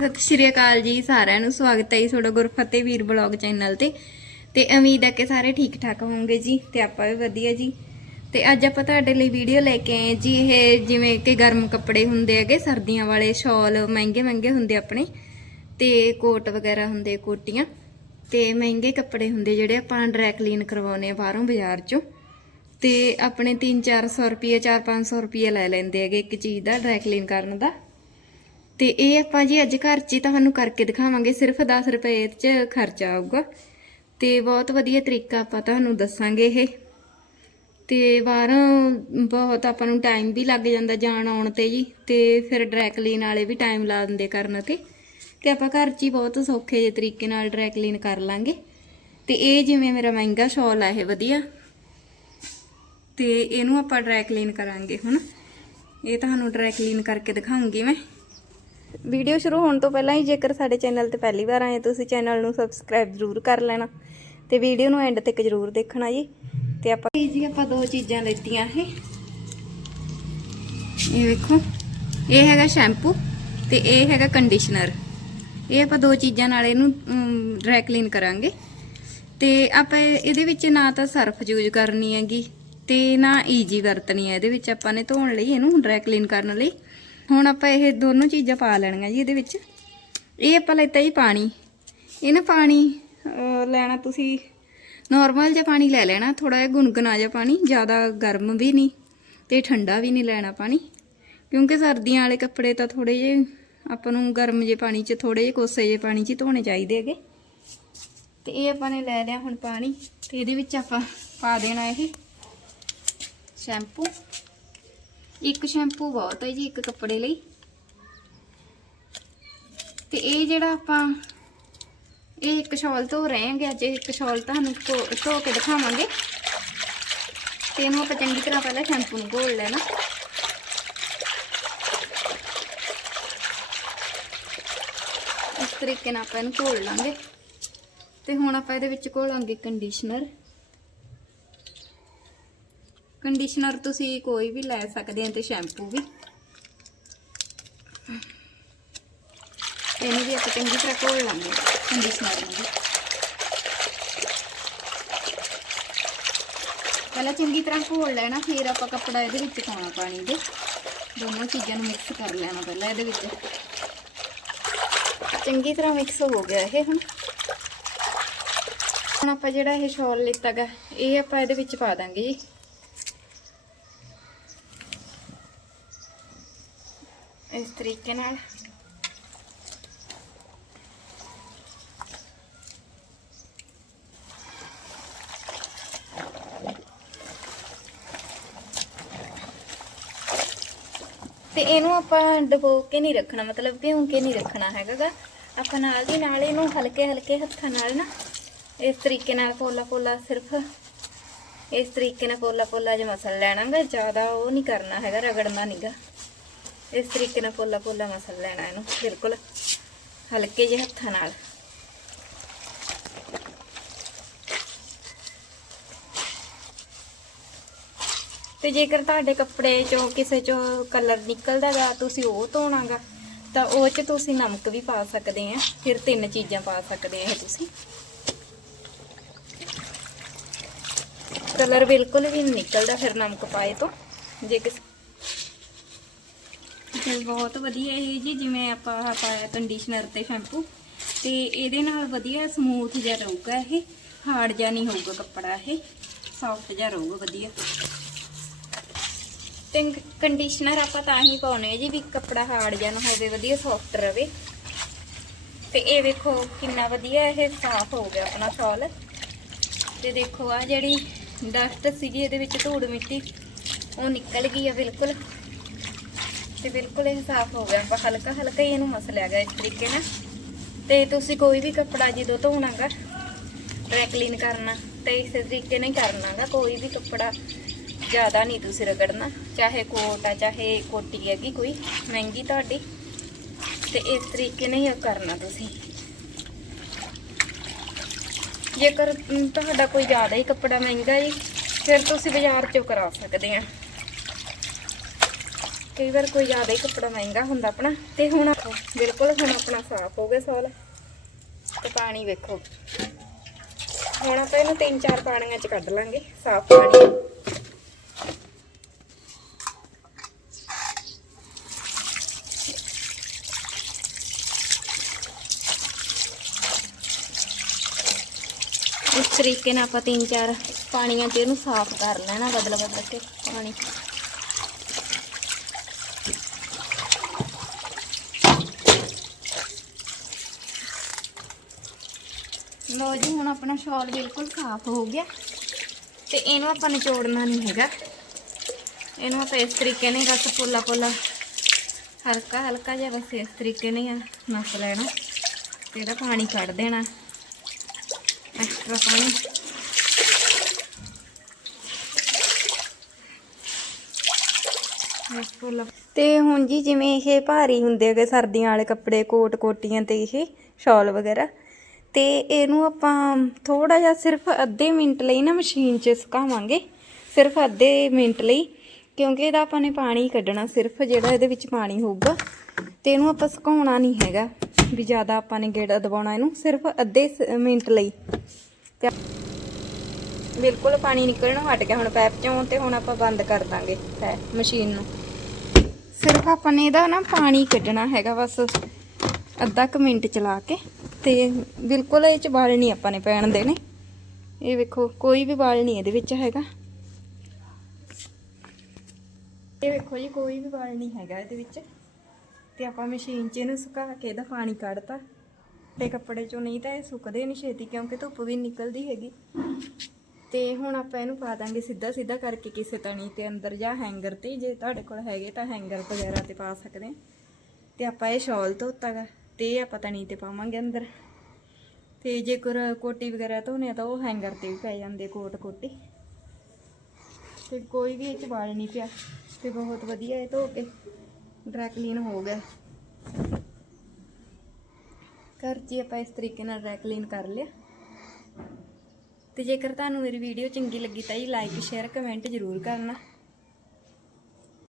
ਸਤਿ ਸ਼੍ਰੀ ਅਕਾਲ ਜੀ, ਸਾਰਿਆਂ ਨੂੰ ਸਵਾਗਤ ਹੈ ਜੀ ਤੁਹਾਡਾ ਗੁਰਫਤਿਹ ਵੀਰ ਬਲੌਗ ਚੈਨਲ ਤੇ। ਤੇ ਉਮੀਦ ਹੈ ਕਿ ਸਾਰੇ ਠੀਕ ਠਾਕ ਹੋਵੋਗੇ ਜੀ ਤੇ ਆਪਾਂ ਵੀ ਵਧੀਆ ਜੀ। ਤੇ ਅੱਜ ਆਪਾਂ ਤੁਹਾਡੇ ਲਈ ਵੀਡੀਓ ਲੈ ਕੇ ਆਏ ਜੀ, ਇਹ ਜਿਵੇਂ ਕਿ ਗਰਮ ਕੱਪੜੇ ਹੁੰਦੇ ਹੈਗੇ, ਸਰਦੀਆਂ ਵਾਲੇ ਸ਼ਾਲ ਮਹਿੰਗੇ ਮਹਿੰਗੇ ਹੁੰਦੇ ਆਪਣੇ। ਤੇ ਕੋਟ ਵਗੈਰਾ ਹੁੰਦੇ, ਕੋਟੀਆਂ। ਤੇ ਮਹਿੰਗੇ ਕੱਪੜੇ ਹੁੰਦੇ ਜਿਹੜੇ ਆਪਾਂ ਡਰਾਈ ਕਲੀਨ ਕਰਵਾਉਨੇ ਆ ਬਾਹਰੋਂ ਬਾਜ਼ਾਰ ਚੋਂ। ਤੇ ਆਪਣੇ 3-400 ਰੁਪਏ 4-500 ਰੁਪਏ ਲੈ ਲੈਂਦੇ ਹੈਗੇ ਇੱਕ ਚੀਜ਼ ਦਾ ਡਰਾਈ ਕਲੀਨ ਕਰਨ ਦਾ। ਤੇ ਇਹ ਆਪਾਂ ਜੀ ਅੱਜ ਘਰ 'ਚ ਹੀ ਤੁਹਾਨੂੰ ਕਰਕੇ ਦਿਖਾਵਾਂਗੇ, ਸਿਰਫ 10 ਰੁਪਏ 'ਚ ਖਰਚਾ ਆਊਗਾ। ਤੇ ਬਹੁਤ ਵਧੀਆ ਤਰੀਕਾ ਆਪਾਂ ਤੁਹਾਨੂੰ ਦੱਸਾਂਗੇ ਇਹ। ਤੇ ਬਾਹਰੋਂ ਬਹੁਤ ਆਪਾਂ ਨੂੰ ਟਾਈਮ ਵੀ ਲੱਗ ਜਾਂਦਾ ਜਾਣ ਆਉਣ ਤੇ ਜੀ, ਤੇ ਫਿਰ ਡਰਾਈ ਕਲੀਨ ਵਾਲੇ ਵੀ ਟਾਈਮ ਲਾ ਦਿੰਦੇ ਕਰਨ ਤੇ। ਤੇ ਆਪਾਂ ਘਰ 'ਚ ਹੀ ਬਹੁਤ ਸੌਖੇ ਜਿਹੇ ਤਰੀਕੇ ਨਾਲ ਡਰਾਈ ਕਲੀਨ ਕਰ ਲਾਂਗੇ। ਤੇ ਇਹ ਜਿਵੇਂ ਮੇਰਾ ਮਹਿੰਗਾ ਸ਼ਾਲ ਆ, ਇਹ ਵਧੀਆ। ਤੇ ਇਹਨੂੰ ਆਪਾਂ ਡਰਾਈ ਕਲੀਨ ਕਰਾਂਗੇ ਹੁਣ। ਇਹ ਤੁਹਾਨੂੰ ਡਰਾਈ ਕਲੀਨ ਕਰਕੇ ਦਿਖਾਉਂਗੀ ਮੈਂ। ਵੀਡੀਓ ਸ਼ੁਰੂ ਹੋਣ ਤੋਂ ਪਹਿਲਾਂ ਹੀ ਜੇਕਰ ਸਾਡੇ ਚੈਨਲ ਤੇ ਪਹਿਲੀ ਵਾਰ ਆਏ ਹੋ, ਤੁਸੀਂ ਚੈਨਲ ਨੂੰ ਸਬਸਕ੍ਰਾਈਬ ਜ਼ਰੂਰ ਕਰ ਲੈਣਾ ਤੇ ਵੀਡੀਓ ਨੂੰ ਐਂਡ ਤੱਕ ਜ਼ਰੂਰ ਦੇਖਣਾ ਜੀ। ਤੇ ਆਪਾਂ ਇਹ ਜੀ, ਆਪਾਂ ਦੋ ਚੀਜ਼ਾਂ ਲੈਤੀਆਂ ਇਹ। ਇਹ ਵੇਖੋ। ਇਹ ਹੈਗਾ ਸ਼ੈਂਪੂ ਤੇ ਇਹ ਹੈਗਾ ਕੰਡੀਸ਼ਨਰ ਇਹ ਆਪਾਂ ਦੋ ਚੀਜ਼ਾਂ ਨਾਲ ਇਹਨੂੰ ਡਰਾਈ ਕਲੀਨ ਕਰਾਂਗੇ। ਤੇ ਆਪਾਂ ਇਹਦੇ ਵਿੱਚ ਨਾ ਤਾਂ ਸਰਫ ਯੂਜ਼ ਕਰਨੀ ਹੈਗੀ ਤੇ ਨਾ ਈਜੀ ਵਰਤਣੀ ਹੈ। ਇਹਦੇ ਵਿੱਚ ਆਪਾਂ ਨੇ ਧੋਣ ਲਈ ਇਹਨੂੰ ਡਰਾਈ ਕਲੀਨ ਕਰਨ ਲਈ। ਹੁਣ ਆਪਾਂ ਇਹ ਦੋਨੋਂ ਚੀਜ਼ਾਂ ਪਾ ਲੈਣੀਆਂ ਜੀ ਇਹਦੇ ਵਿੱਚ। ਇਹ ਆਪਾਂ ਲੈਤਾ ਜੀ ਪਾਣੀ। ਇਹ ਨਾ ਪਾਣੀ ਲੈਣਾ ਤੁਸੀਂ ਨਾਰਮਲ ਜਿਹਾ ਪਾਣੀ ਲੈ ਲੈਣਾ ਥੋੜਾ ਜਿਹਾ ਗੁਨਗੁਨਾ ਜਿਹਾ ਪਾਣੀ, ਜ਼ਿਆਦਾ ਗਰਮ ਵੀ ਨਹੀਂ ਤੇ ਠੰਡਾ ਵੀ ਨਹੀਂ ਲੈਣਾ ਪਾਣੀ। ਕਿਉਂਕਿ ਸਰਦੀਆਂ ਵਾਲੇ ਕੱਪੜੇ ਤਾਂ ਥੋੜੇ ਜਿਹੇ ਆਪਾਂ ਨੂੰ ਗਰਮ ਜਿਹੇ ਪਾਣੀ 'ਚ ਥੋੜੇ ਜਿਹੇ ਕੋਸੇ ਜਿਹੇ ਪਾਣੀ 'ਚ ਹੀ ਧੋਣੇ ਚਾਹੀਦੇ ਹੈਗੇ। ਤੇ ਇਹ ਆਪਾਂ ਨੇ ਲੈ ਲਿਆ ਹੁਣ ਪਾਣੀ। ਤੇ ਇਹਦੇ ਵਿੱਚ ਆਪਾਂ ਪਾ ਦੇਣਾ ਇਹ ਸ਼ੈਂਪੂ। ਇੱਕ ਸ਼ੈਂਪੂ ਬਹੁਤ ਹੈ ਜੀ, ਇੱਕ ਕੱਪੜੇ ਲਈ। ਤੇ ਇਹ ਜਿਹੜਾ ਆਪਾਂ, ਇਹ ਇੱਕ ਸ਼ਾਲ ਧੋ ਰਹੇ ਹਾਂਗੇ, ਅੱਜ ਇੱਕ ਸ਼ਾਲ ਤੁਹਾਨੂੰ ਧੋ ਧੋ ਕੇ ਦਿਖਾਵਾਂਗੇ। ਤੇ ਇਹਨੂੰ ਆਪਾਂ ਚੰਗੀ ਤਰ੍ਹਾਂ ਪਹਿਲਾਂ ਸ਼ੈਂਪੂ ਨੂੰ ਘੋਲ ਲੈਣਾ। ਇਸ ਤਰੀਕੇ ਨਾਲ ਆਪਾਂ ਇਹਨੂੰ ਘੋਲ ਲਾਂਗੇ। ਤੇ ਹੁਣ ਆਪਾਂ ਇਹਦੇ ਵਿੱਚ ਘੋਲਾਂਗੇ ਕੰਡੀਸ਼ਨਰ ਕੰਡੀਸ਼ਨਰ ਤੁਸੀਂ ਕੋਈ ਵੀ ਲੈ ਸਕਦੇ ਆ ਤੇ ਸ਼ੈਂਪੂ ਵੀ। ਇਹਨੂੰ ਵੀ ਆਪਾਂ ਚੰਗੀ ਤਰ੍ਹਾਂ ਘੋਲ ਲਾਂਗੇ ਕੰਡੀਸ਼ਨਰ ਨੂੰ ਪਹਿਲਾਂ ਚੰਗੀ ਤਰ੍ਹਾਂ ਘੋਲ ਲੈਣਾ, ਫਿਰ ਆਪਾਂ ਕੱਪੜਾ ਇਹਦੇ ਵਿੱਚ ਪਾਉਣਾ ਪਾਣੀ ਦੇ। ਦੋਨੋਂ ਚੀਜ਼ਾਂ ਨੂੰ ਮਿਕਸ ਕਰ ਲੈਣਾ ਪਹਿਲਾਂ ਇਹਦੇ ਵਿੱਚ। ਚੰਗੀ ਤਰ੍ਹਾਂ ਮਿਕਸ ਹੋ ਗਿਆ ਇਹ ਹੁਣ। ਹੁਣ ਆਪਾਂ ਜਿਹੜਾ ਇਹ ਸ਼ਾਲ ਲਿੱਤਾਗਾ ਇਹ ਆਪਾਂ ਇਹਦੇ ਵਿੱਚ ਪਾ ਦਾਂਗੇ ਜੀ। ਇਸ ਤਰੀਕੇ ਨਾਲ ਤੇ ਇਹਨੂੰ ਆਪਾਂ ਡਬੋ ਕੇ ਨਹੀਂ ਰੱਖਣਾ, ਮਤਲਬ ਭਿਉਂ ਕੇ ਨਹੀਂ ਰੱਖਣਾ ਹੈਗਾ ਗਾ। ਆਪਾਂ ਨਾਲ ਦੀ ਨਾਲ ਇਹਨੂੰ ਹਲਕੇ ਹਲਕੇ ਹੱਥਾਂ ਨਾਲ ਨਾ ਇਸ ਤਰੀਕੇ ਨਾਲ ਪੋਲਾ ਪੋਲਾ ਸਿਰਫ ਇਸ ਤਰੀਕੇ ਨਾਲ ਪੋਲਾ ਪੋਲਾ ਜਿਹਾ ਮਸਲ ਲੈਣਾਗਾ, ਜ਼ਿਆਦਾ ਉਹ ਨਹੀਂ ਕਰਨਾ ਹੈਗਾ, ਰਗੜਨਾ ਨਹੀਂਗਾ ਇਸ ਤਰੀਕੇ ਨਾਲ ਪੋਲਾ ਪੋਲਾ ਮਸਲ ਲੈਣਾ ਇਹਨੂੰ, ਬਿਲਕੁਲ। ਹਲਕੇ ਜਿਹੇ ਹੱਥਾਂ ਨਾਲ। ਤੇ ਜੇਕਰ ਤੁਹਾਡੇ ਕੱਪੜੇ ਚੋਂ ਕਿਸੇ ਚੋਂ ਕਲਰ ਨਿਕਲਦਾਗਾ, ਤੁਸੀਂ ਉਹ ਧੋਣਾਗਾ, ਤਾਂ ਉਹ ਚ ਤੁਸੀਂ ਨਮਕ ਵੀ ਪਾ ਸਕਦੇ ਆ। ਫਿਰ ਤਿੰਨ ਚੀਜ਼ਾਂ ਪਾ ਸਕਦੇ ਆ ਤੁਸੀਂ। ਕਲਰ ਬਿਲਕੁਲ ਵੀ ਨਹੀਂ ਨਿਕਲਦਾ ਫਿਰ ਨਮਕ ਪਾਏ ਤੋਂ। ਜੇ ਕਿਸੇ ਤੇ ਬਹੁਤ ਵਧੀਆ ਇਹ ਜੀ, ਜਿਵੇਂ ਆਪਾਂ ਆਹ ਪਾਇਆ ਕੰਡੀਸ਼ਨਰ ਤੇ ਸ਼ੈਂਪੂ ਤੇ ਇਹਦੇ ਨਾਲ ਵਧੀਆ ਸਮੂਥ ਜਿਹਾ ਰਹੂਗਾ ਇਹ ਹਾਰਡ ਜਿਹਾ ਨਹੀਂ ਹੋਊਗਾ ਕੱਪੜਾ ਇਹ ਸੌਫਟ ਜਿਹਾ ਰਹੂਗਾ, ਵਧੀਆ। ਤੇ ਕੰਡੀਸ਼ਨਰ ਆਪਾਂ ਤਾਂ ਹੀ ਪਾਉਨੇ ਜੀ, ਵੀ ਕੱਪੜਾ ਹਾਰਡ ਜਿਹਾ ਨਾ ਹੋਵੇ, ਵਧੀਆ ਸੌਫਟ ਰਵੇ। ਤੇ ਇਹ ਵੇਖੋ ਕਿੰਨਾ ਵਧੀਆ ਇਹ ਸਾਫ਼ ਹੋ ਗਿਆ ਆਪਣਾ ਸ਼ਾਲ ਤੇ ਦੇਖੋ ਆ ਜਿਹੜੀ ਡਸਟ ਸੀਗੀ, ਇਹਦੇ ਵਿੱਚ ਧੂੜ ਮਿੱਟੀ, ਉਹ ਨਿਕਲ ਗਈ ਆ ਬਿਲਕੁਲ। ਤੇ ਬਿਲਕੁਲ ਇਹ ਸਾਫ਼ ਹੋ ਗਿਆ। ਆਪਾਂ ਹਲਕਾ ਹਲਕਾ ਹੀ ਇਹਨੂੰ ਮਸਲਿਆ ਗਿਆ ਇਸ ਤਰੀਕੇ ਨਾਲ। ਤੇ ਤੁਸੀਂ ਕੋਈ ਵੀ ਕੱਪੜਾ ਜਦੋਂ ਧੋਣਾਗਾ ਡਰਾਈ ਕਲੀਨ ਕਰਨਾ ਤੇ ਇਸ ਤਰੀਕੇ ਨਾਲ ਹੀ ਕਰਨਾਗਾ। ਕੋਈ ਵੀ ਕੱਪੜਾ ਜ਼ਿਆਦਾ ਨਹੀਂ ਤੁਸੀਂ ਰਗੜਨਾ। ਚਾਹੇ ਕੋਟ ਆ, ਚਾਹੇ ਕੋਟੀ ਹੈਗੀ ਕੋਈ ਮਹਿੰਗੀ ਤੁਹਾਡੀ। ਤੇ ਇਸ ਤਰੀਕੇ ਨਾਲ ਹੀ ਕਰਨਾ ਤੁਸੀਂ। ਜੇਕਰ ਤੁਹਾਡਾ ਕੋਈ ਜ਼ਿਆਦਾ ਹੀ ਕੱਪੜਾ ਮਹਿੰਗਾ ਹੈ ਫਿਰ ਤੁਸੀਂ ਬਾਜ਼ਾਰ ਚੋਂ ਕਰਾ ਸਕਦੇ ਆ। ਕਈ ਵਾਰ ਕੋਈ ਜ਼ਿਆਦਾ ਹੀ ਕੱਪੜਾ ਮਹਿੰਗਾ ਹੁੰਦਾ ਆਪਣਾ, ਤੇ ਹੁਣ ਬਿਲਕੁਲ ਹੁਣ ਆਪਣਾ ਸਾਫ਼ ਹੋ ਗਿਆ ਸੋਲ। ਤੇ ਪਾਣੀ ਵੇਖੋ। ਹੁਣ ਆਪਾਂ ਇਹਨੂੰ ਤਿੰਨ ਚਾਰ ਪਾਣੀਆਂ ਚ ਕੱਢ ਲਾਂਗੇ, ਸਾਫ਼ ਪਾਣੀ। ਇਸ ਤਰੀਕੇ ਨਾਲ ਆਪਾਂ ਤਿੰਨ ਚਾਰ ਪਾਣੀਆਂ 'ਚ ਇਹਨੂੰ ਸਾਫ਼ ਕਰ ਲੈਣਾ ਬਦਲ ਬਦਲ ਕੇ ਪਾਣੀ। ਲੋ ਜੀ, ਹੁਣ ਆਪਣਾ ਸ਼ਾਲ ਬਿਲਕੁਲ ਸਾਫ਼ ਹੋ ਗਿਆ। ਤੇ ਇਹਨੂੰ ਆਪਾਂ ਨਿਚੋੜਨਾ ਨਹੀਂ ਹੈਗਾ। ਇਹਨੂੰ ਆਪਾਂ ਇਸ ਤਰੀਕੇ ਨਾਲ ਬਸ ਪੋਲਾ ਪੋਲਾ ਹਲਕਾ ਹਲਕਾ ਜਿਹਾ ਬਸ ਇਸ ਤਰੀਕੇ ਨਾਲ ਨਸ ਲੈਣਾ। ਤੇ ਇਹਦਾ ਪਾਣੀ ਕੱਢ ਦੇਣਾ। ਐਕਸਟਰਾ ਪਾਣੀ। ਤੇ ਹੁਣ ਜੀ ਜਿਵੇਂ ਇਹ ਭਾਰੀ ਹੁੰਦੇ ਹੈਗੇ ਸਰਦੀਆਂ ਵਾਲੇ ਕੱਪੜੇ ਕੋਟ ਕੋਟੀਆਂ ਤੇ ਇਹ ਸ਼ਾਲ ਵਗੈਰਾ ਤੇ ਇਹਨੂੰ ਆਪਾਂ ਥੋੜਾ ਜਿਹਾ ਸਿਰਫ ਅੱਧੇ ਮਿੰਟ ਲਈ ਨਾ ਮਸ਼ੀਨ 'ਚ ਸੁਕਾਵਾਂਗੇ, ਸਿਰਫ ਅੱਧੇ ਮਿੰਟ ਲਈ, ਕਿਉਂਕਿ ਇਹਦਾ ਆਪਾਂ ਨੇ ਪਾਣੀ ਕੱਢਣਾ ਸਿਰਫ, ਜਿਹੜਾ ਇਹਦੇ ਵਿੱਚ ਪਾਣੀ ਹੋਊਗਾ, ਤੇ ਇਹਨੂੰ ਆਪਾਂ ਸੁਕਾਉਣਾ ਨਹੀਂ ਹੈਗਾ, ਵੀ ਜ਼ਿਆਦਾ ਆਪਾਂ ਨੇ ਗੇੜਾ ਦਬਾਉਣਾ ਇਹਨੂੰ, ਸਿਰਫ ਅੱਧੇ ਸ- ਮਿੰਟ ਲਈ। ਤੇ ਬਿਲਕੁਲ ਪਾਣੀ ਨਿਕਲਣੋਂ ਹਟ ਗਿਆ, ਹੁਣ ਪੈਪ ਚੋਂ ਤੇ ਹੁਣ ਆਪਾਂ ਬੰਦ ਕਰ ਦਾਂਗੇ ਪੈ, ਮਸ਼ੀਨ ਨੂੰ। ਸਿਰਫ ਆਪਾਂ ਨੇ ਇਹਦਾ ਨਾ ਪਾਣੀ ਕੱਢਣਾ ਹੈਗਾ, ਬਸ ਅੱਧਾ ਕੁ ਮਿੰਟ ਚਲਾ ਕੇ। ਤੇ ਬਿਲਕੁਲ ਇਹ ਚ ਵਾਲ ਨਹੀਂ ਆਪਾਂ ਨੇ ਪੈਣ ਦੇਣੇ। ਇਹ ਵੇਖੋ, ਕੋਈ ਵੀ ਵਾਲ ਨਹੀਂ ਇਹਦੇ ਵਿੱਚ ਹੈਗਾ। ਇਹ ਵੇਖੋ ਜੀ, ਕੋਈ ਵੀ ਵਾਲ ਨਹੀਂ ਹੈਗਾ ਇਹਦੇ ਵਿੱਚ। ਤੇ ਆਪਾਂ ਮਸ਼ੀਨ 'ਚ ਇਹਨੂੰ ਸੁਕਾ ਕੇ ਇਹਦਾ ਪਾਣੀ ਕੱਢਤਾ। ਤੇ ਕੱਪੜੇ 'ਚੋਂ ਨਹੀਂ ਤਾਂ ਇਹ ਸੁੱਕਦੇ ਨਹੀਂ ਛੇਤੀ, ਕਿਉਂਕਿ ਧੁੱਪ ਵੀ ਨਿਕਲਦੀ ਹੈਗੀ। ਤੇ ਹੁਣ ਆਪਾਂ ਇਹਨੂੰ ਪਾ ਦਾਂਗੇ ਸਿੱਧਾ ਸਿੱਧਾ ਕਰਕੇ ਕਿਸੇ ਤਣੀ ਤੇ ਅੰਦਰ ਜਾਂ ਹੈਂਗਰ ਤੇ। ਜੇ ਤੁਹਾਡੇ ਕੋਲ ਹੈਗੇ ਤਾਂ ਹੈਂਗਰ ਵਗੈਰਾ ਤੇ ਪਾ ਸਕਦੇ ਹਾਂ ਤੇ ਆਪਾਂ ਇਹ ਸ਼ਾਲ ਧੋਤਾ ਗਾ। ਤੇ ਇਹ ਆਪਾਂ ਤਣੀ ਤੇ ਪਾਵਾਂਗੇ ਅੰਦਰ। ਤੇ ਜੇਕਰ ਕੋਟੀ ਵਗੈਰਾ ਧੋਨੇ ਆ ਤਾਂ ਉਹ ਹੈਂਗਰ ਤੇ ਵੀ ਪੈ ਜਾਂਦੇ ਕੋਟ ਕੋਟੀ। ਤੇ ਕੋਈ ਵੀ ਇਹ ਚ ਵਾਲ ਨਹੀਂ ਪਿਆ, ਤੇ ਬਹੁਤ ਵਧੀਆ ਇਹ ਧੋ ਕੇ। ਡਰਾਈ ਕਲੀਨ ਹੋ ਗਿਆ। ਘਰ 'ਚ ਹੀ ਆਪਾਂ ਇਸ ਤਰੀਕੇ ਨਾਲ ਡਰਾਈ ਕਲੀਨ ਕਰ ਲਿਆ। ਤੇ ਜੇਕਰ ਤੁਹਾਨੂੰ ਮੇਰੀ ਵੀਡੀਓ ਚੰਗੀ ਲੱਗੀ ਤਾਂ ਜੀ ਲਾਈਕ ਸ਼ੇਅਰ ਕਮੈਂਟ ਜ਼ਰੂਰ ਕਰਨਾ।